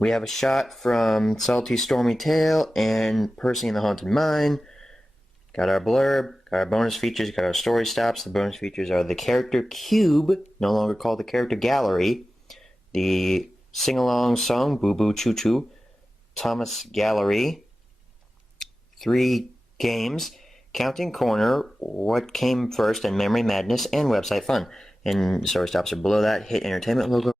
We have a shot from Salty Stormy Tale and Percy in the Haunted Mine. Got our blurb, got our bonus features, got our story stops. The bonus features are the character cube, no longer called the character gallery, the sing-along song, Boo Boo Choo Choo, Thomas Gallery, 3 games, Counting Corner, What Came First, and Memory Madness, and Website Fun. And story stops are below that. Hit Entertainment logo.